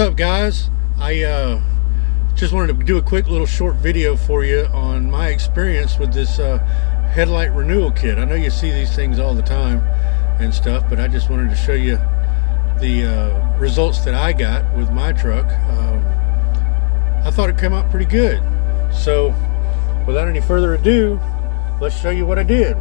What's up, guys? I just wanted to do a quick little short video for you on my experience with this Headlight Renewal kit. I know you see these things all the time and stuff, but I just wanted to show you the results that I got with my truck. I thought it came out pretty good. So without any further ado, let's show you what I did.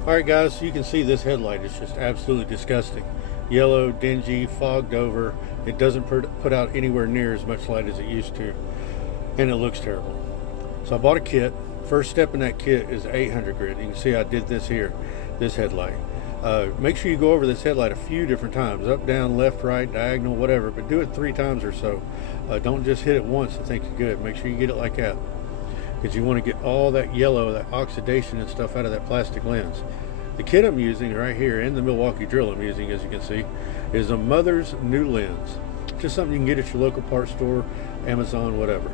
Alright guys, so you can see this headlight is just absolutely disgusting. Yellow, dingy, fogged over. It doesn't put out anywhere near as much light as it used to, and it looks terrible. So I bought a kit. First step in that kit is 800 grit. You can see I did this here, this headlight. Make sure you go over this headlight a few different times, up, down, left, right, diagonal, whatever, but do it 3 times or so. Don't just hit it once and think you're good. Make sure you get it like that, because you want to get all that yellow, that oxidation and stuff out of that plastic lens. The kit I'm using right here, and the Milwaukee drill I'm using, as you can see, is a Mother's New Lens. Just something you can get at your local parts store, Amazon, whatever.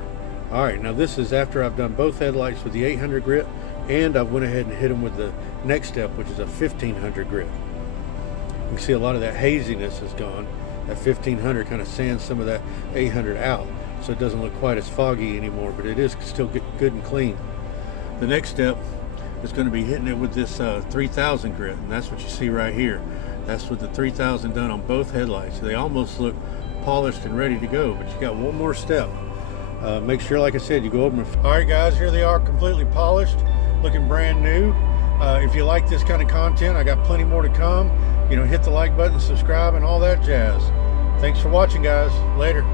Alright, now this is after I've done both headlights with the 800 grit, and I went ahead and hit them with the next step, which is a 1500 grit. You can see a lot of that haziness is gone. That 1500 kind of sands some of that 800 out, so it doesn't look quite as foggy anymore, but it is still good and clean. The next step is going to be hitting it with this 3000 grit, and that's what you see right here. That's with the 3000 done on both headlights. They almost look polished and ready to go, but you got one more step. Make sure, like I said, you go over them. All right guys, here they are, completely polished, looking brand new. If you like this kind of content, I got plenty more to come. You know, hit the like button, subscribe, and all that jazz. Thanks for watching, guys. Later.